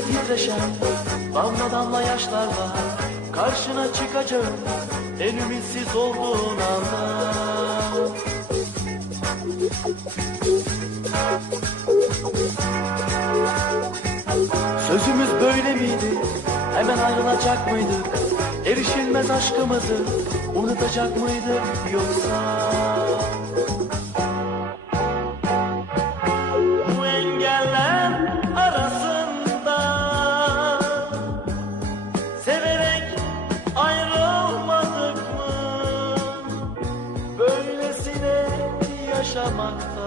titreşen Damla damla yaşlarla Karşına çıkacağım En ümitsiz olduğun anda Sözümüz böyle miydi? Hemen ayrılacak mıydık? Erişilmez aşkımızı unutacak mıydık yoksa? yaşamak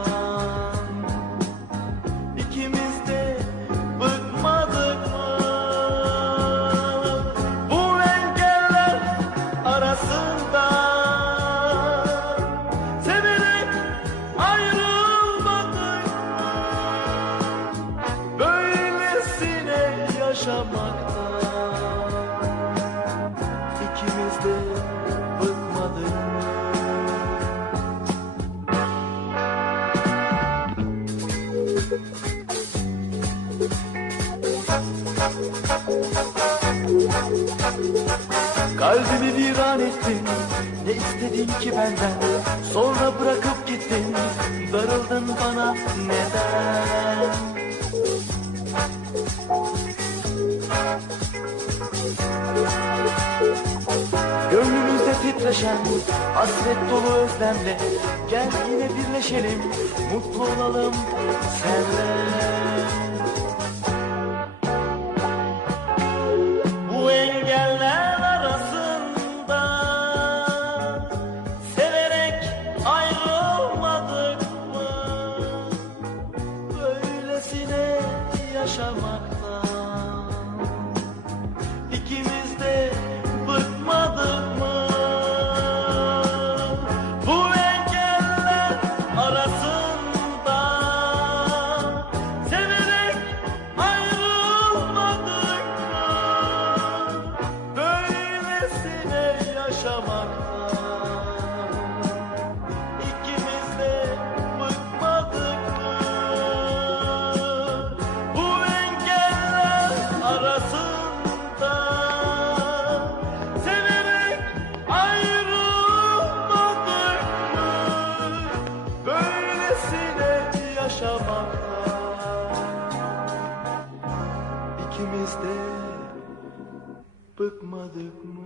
Kalbimi viran ettin Ne istedin ki benden? Sonra bırakıp gittin Darıldın bana neden? Gönlümüzde titreşen Hasret dolu özlemle Gel yine birleşelim Mutlu olalım senle chamar ikimiz de bıkmadık mı?